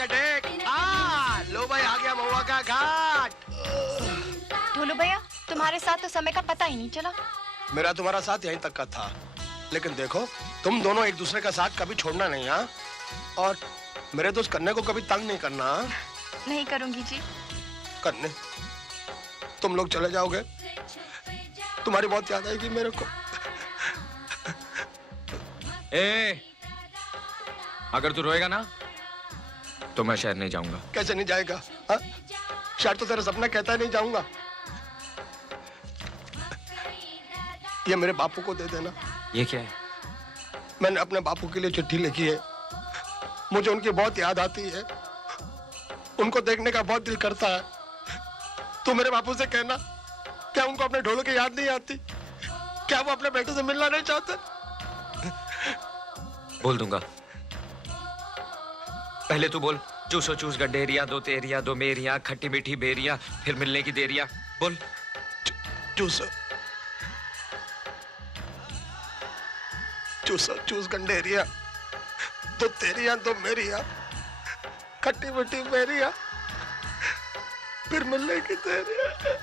का टेक। लो भाई, आ गया महुआ का घाट। ढोलू भैया, तुम्हारे साथ तो समय का पता ही नहीं चला। मेरा तुम्हारा साथ यहीं तक का था, लेकिन देखो तुम दोनों एक दूसरे का साथ कभी छोड़ना नहीं। हाँ, और मेरे दोस्त कन्ने को कभी तंग नहीं करना। नहीं करूंगी जी। कन्ने, तुम लोग चले जाओगे, तुम्हारी बहुत याद आएगी मेरे को। अगर तू रोएगा ना तो मैं शहर नहीं जाऊंगा। कैसे नहीं जाएगा? हा? शायद तो तेरा सपना कहता है नहीं जाऊंगा। ये मेरे बापू को दे देना। ये क्या है? मैंने अपने बापू के लिए चिट्ठी लिखी है। मुझे उनकी बहुत याद आती है, उनको देखने का बहुत दिल करता है। तू मेरे बापू से कहना, क्या उनको अपने ढोलों की याद नहीं आती? क्या वो अपने बेटे से मिलना नहीं चाहते? बोल दूंगा। पहले तू बोल। चूसो चूस गड्ढेरिया, दो तेरिया दो मेरिया, खट्टी मीठी बेरिया, फिर मिलने की देरिया। बोल। चूसो चूसो चूस गंडेरिया, दो तेरिया दो मेरिया, खट्टी मीठी बेरिया, फिर मिलने की देरिया।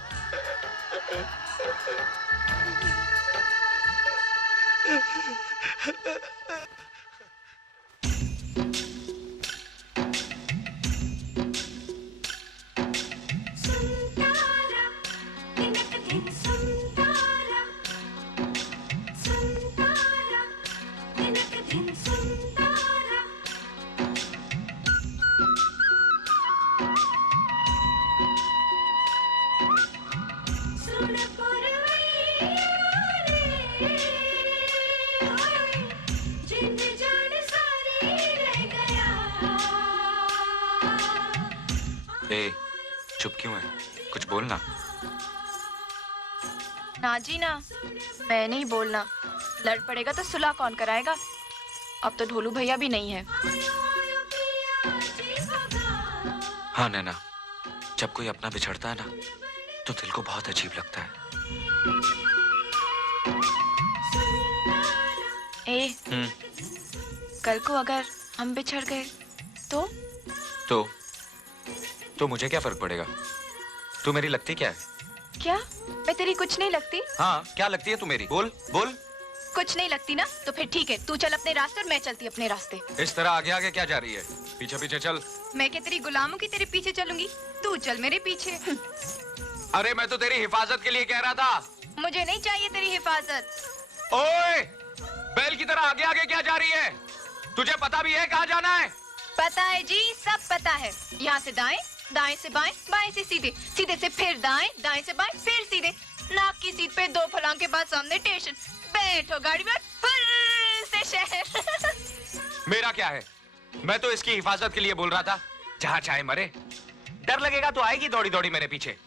चुप क्यों है? कुछ बोलना। ना जी ना, मैं नहीं बोलना। लड़ पड़ेगा तो सुलह कौन कराएगा? अब तो ढोलू भैया भी नहीं है। हाँ नैना, जब कोई अपना बिछड़ता है ना तो दिल को बहुत अजीब लगता है। कल को अगर हम बिछड़ गए तो मुझे क्या फर्क पड़ेगा? तू मेरी लगती क्या है? क्या मैं तेरी कुछ नहीं लगती? हाँ, क्या लगती है तू मेरी? बोल बोल। कुछ नहीं लगती ना, तो फिर ठीक है, तू चल अपने रास्ते और मैं चलती अपने रास्ते। इस तरह आगे आगे क्या जा रही है? पीछे पीछे चल। मैं क्या तेरी गुलामों की तेरे पीछे चलूंगी? तू चल मेरे पीछे। अरे मैं तो तेरी हिफाजत के लिए कह रहा था। मुझे नहीं चाहिए तेरी हिफाजत। ओए, बैल की तरह आगे आगे क्या जा रही है? तुझे पता भी है कहाँ जाना है? पता है जी, सब पता है। यहाँ से दाएं, दाएं से बाएं, बाएं से सीधे, सीधे से फिर दाएं, दाएं से बाएं, फिर सीधे। नाक की सीट पे 2 फलांग के बाद सामने स्टेशन। बैठो गाड़ी में, फिर से शहर। मेरा क्या है? मैं तो इसकी हिफाजत के लिए बोल रहा था। जहाँ चाहे मरे। डर लगेगा तो आएगी दौड़ी दौड़ी मेरे पीछे।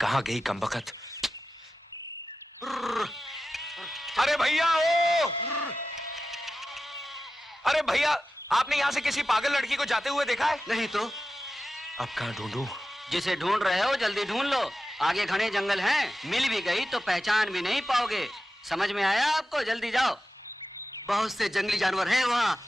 कहाँ गई कमबख्त? अरे भैया ओ! अरे भैया, आपने यहाँ से किसी पागल लड़की को जाते हुए देखा है? नहीं तो। अब कहाँ ढूंढूं? जिसे ढूंढ रहे हो जल्दी ढूंढ लो। आगे घने जंगल हैं, मिल भी गई तो पहचान भी नहीं पाओगे। समझ में आया आपको? जल्दी जाओ। बहुत से जंगली जानवर हैं वहाँ।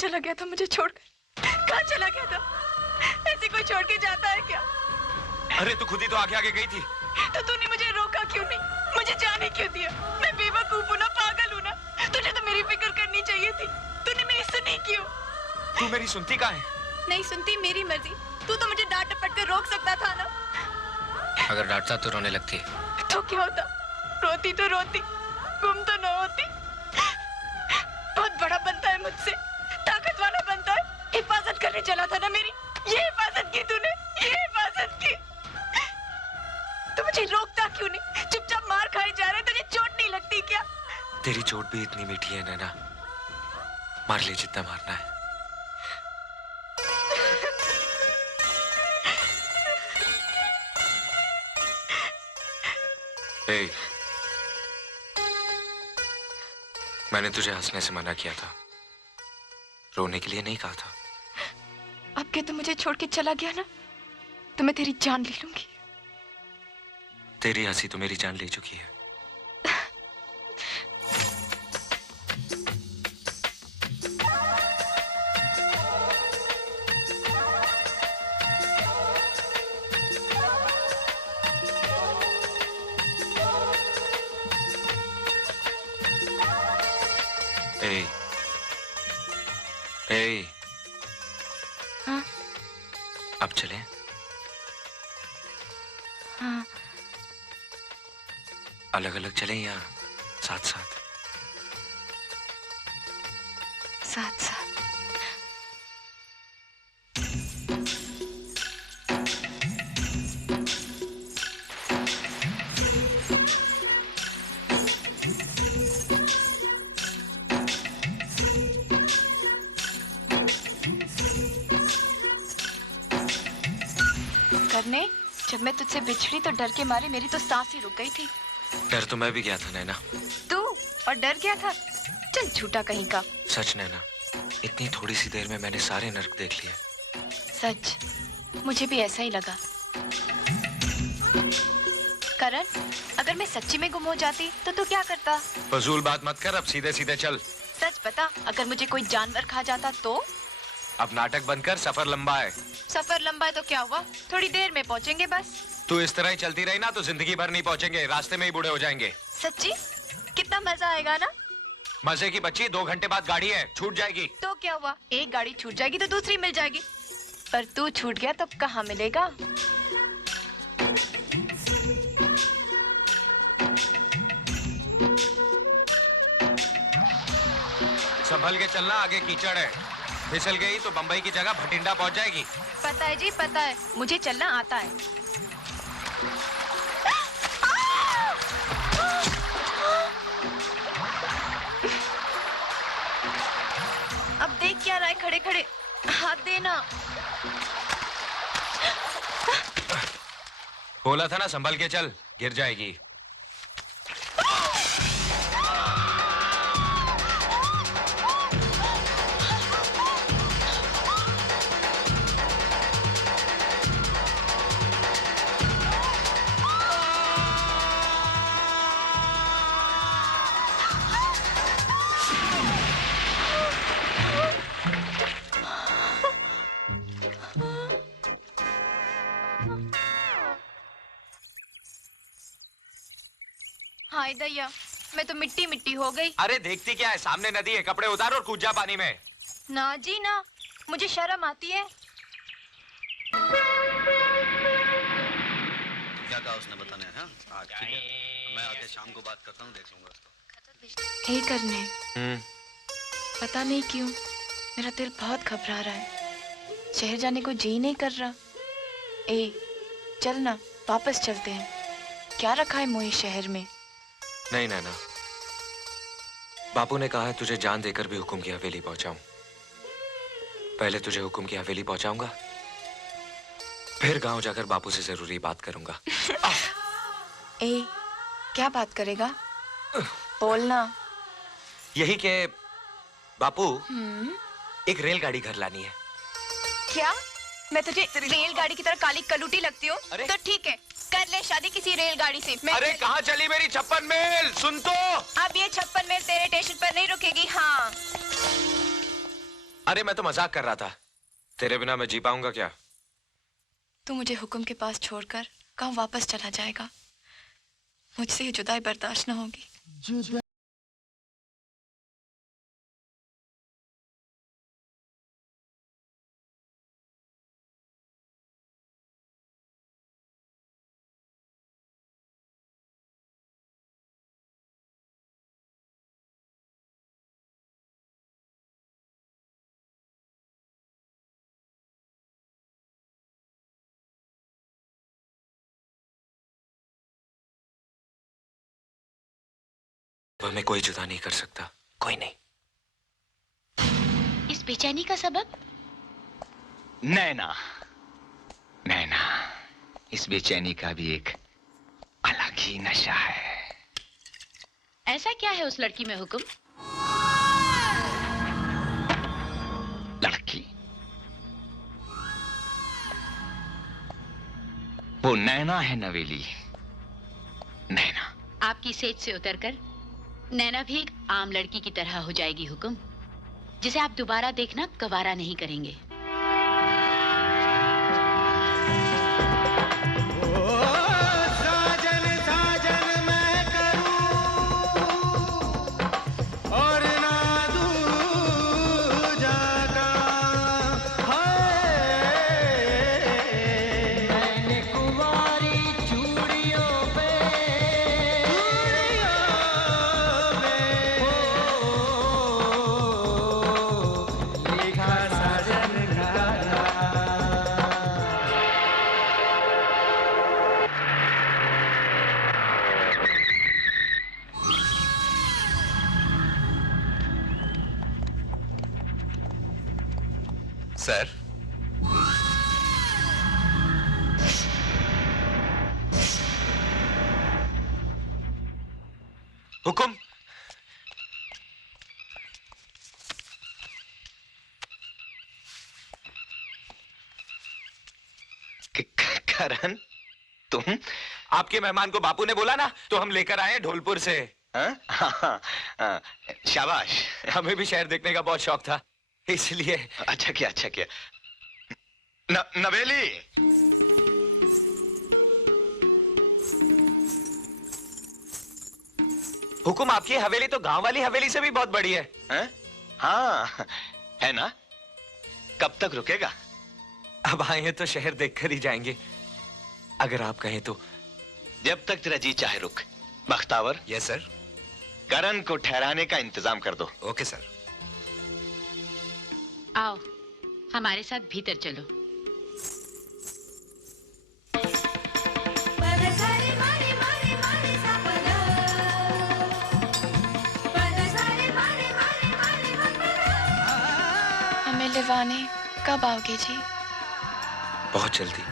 चला गया था मुझे छोड़कर? कहाँ चला गया था? ऐसे कोई छोड़ के जाता है क्या? अरे तू खुद ही तो आगे आगे गई थी। तो तूने मुझे रोका क्यों नहीं? मुझे जाने क्यों दिया? मैं बेवकूफ हूँ ना, पागल हूँ ना? तुझे तो मेरी फिक्र करनी चाहिए थी। तूने मेरी सुनी क्यों? तू मेरी सुनती कहाँ है? नहीं सुनती, मेरी मर्जी। तू तो मुझे डांट डपट कर रोक सकता था ना। अगर डांटता तो रोने लगती। तो क्या होता? रोती तो रोती, गुम तो न होती। बहुत बड़ा बनता है मुझसे, ताकत वाला बनता है। हिफाजत करने चला था ना मेरी, ये हिफाजत की तूने, ये हिफाजत की। तू मुझे रोकता क्यों नहीं? चुपचाप मार खाए जा रहे, तुझे चोट नहीं लगती क्या? तेरी चोट भी इतनी मीठी है नैना, मार ले जितना मारना है। ए, मैंने तुझे हंसने से मना किया था, रोने के लिए नहीं कहा था। अब के तू मुझे छोड़ के चला गया ना, तो मैं तेरी जान ले लूंगी। तेरी हंसी तो मेरी जान ले चुकी है। ए, ए, हाँ? अब चलें? हाँ। अलग अलग चलें या साथ साथ? साथ साथ। करने, जब मैं तुझसे बिछड़ी तो डर के मारे मेरी तो सांस ही रुक गई थी। डर तो मैं भी गया था नैना। तू और डर गया था? चल झूठा कहीं का। सच नैना, इतनी थोड़ी सी देर में मैंने सारे नर्क देख लिए। सच, मुझे भी ऐसा ही लगा। करण, अगर मैं सच्ची में गुम हो जाती तो तू क्या करता? फजूल बात मत कर, अब सीधे सीधे चल। सच बता, अगर मुझे कोई जानवर खा जाता तो? अब नाटक बंद कर, सफर लंबा है। सफर लंबा है तो क्या हुआ, थोड़ी देर में पहुंचेंगे बस। तू इस तरह ही चलती रही ना तो जिंदगी भर नहीं पहुंचेंगे, रास्ते में ही बूढ़े हो जाएंगे। सच्ची? कितना मजा आएगा ना। मजे की बच्ची, 2 घंटे बाद गाड़ी है, छूट जाएगी। तो क्या हुआ, एक गाड़ी छूट जाएगी तो दूसरी मिल जाएगी। पर तू छूट गया तो कहाँ मिलेगा? संभल के चलना, आगे कीचड़ है, फिसल गई तो बंबई की जगह भटिंडा पहुंच जाएगी। पता है जी, पता है, मुझे चलना आता है। अब देख क्या रहा है खड़े खड़े, हाथ देना। बोला था ना संभल के चल, गिर जाएगी। हाय दैया, मैं तो मिट्टी मिट्टी हो गई। अरे देखती क्या है, सामने नदी है, कपड़े उतार और कूद जा पानी में। ना जी ना, मुझे शर्म आती है। क्या कहा उसने बताने हैं? हाँ ठीक है, मैं आगे शाम को बात करता हूँ, देख लूंगा उसको। हे करने, पता नहीं क्यों मेरा दिल बहुत घबरा रहा है, शहर जाने को जी नहीं कर रहा। ए, चल ना, वापस चलते हैं। क्या रखा है मोही शहर में? नहीं नैना, बापू ने कहा है तुझे जान देकर भी हुकुम की हवेली पहुंचाऊं। पहले तुझे हुकुम की हवेली पहुंचाऊंगा, फिर गांव जाकर बापू से जरूरी बात करूंगा। ए, क्या बात करेगा? बोलना। यही के बापू, एक रेलगाड़ी घर लानी है। क्या मैं तुझे रेलगाड़ी की तरह काली कलूटी लगती हूँ? अरे? तो ठीक है, कर ले शादी किसी रेलगाड़ी से। मैं अरे कहाँ चली मेरी 56 मील? सुन तो। अब ये 56 मील तेरे स्टेशन पर नहीं रुकेगी। हाँ, अरे मैं तो मजाक कर रहा था। तेरे बिना मैं जी पाऊंगा क्या? तू मुझे हुक्म के पास छोड़कर गांव वापस चला जाएगा। मुझसे ये जुदाई बर्दाश्त न होगी। वह मैं कोई जुदा नहीं कर सकता, कोई नहीं। इस बेचैनी का सबब? नैना, नैना, इस बेचैनी का भी एक अलग ही नशा है। ऐसा क्या है उस लड़की में हुक्म? लड़की? वो नैना है नवेली, नैना। आपकी सेज से उतरकर नैना भी एक आम लड़की की तरह हो जाएगी हुक्म, जिसे आप दोबारा देखना गवारा नहीं करेंगे। सर, हुकुम। करण, तुम? आपके मेहमान को बापू ने बोला ना, तो हम लेकर आए ढोलपुर से। हाँ, शाबाश। हमें भी शहर देखने का बहुत शौक था, इसलिए। अच्छा किया, अच्छा किया। नवेली, हुकुम, आपकी हवेली तो गांव वाली हवेली से भी बहुत बड़ी है। हाँ, है ना? कब तक रुकेगा? अब आए हैं तो शहर देखकर ही जाएंगे, अगर आप कहें तो। जब तक तेरा जी चाहे रुक। बख्तावर। Yes sir. करण को ठहराने का इंतजाम कर दो। Okay sir. आओ, हमारे साथ भीतर चलो। हमें लिवाने कब आओगे जी? बहुत जल्दी।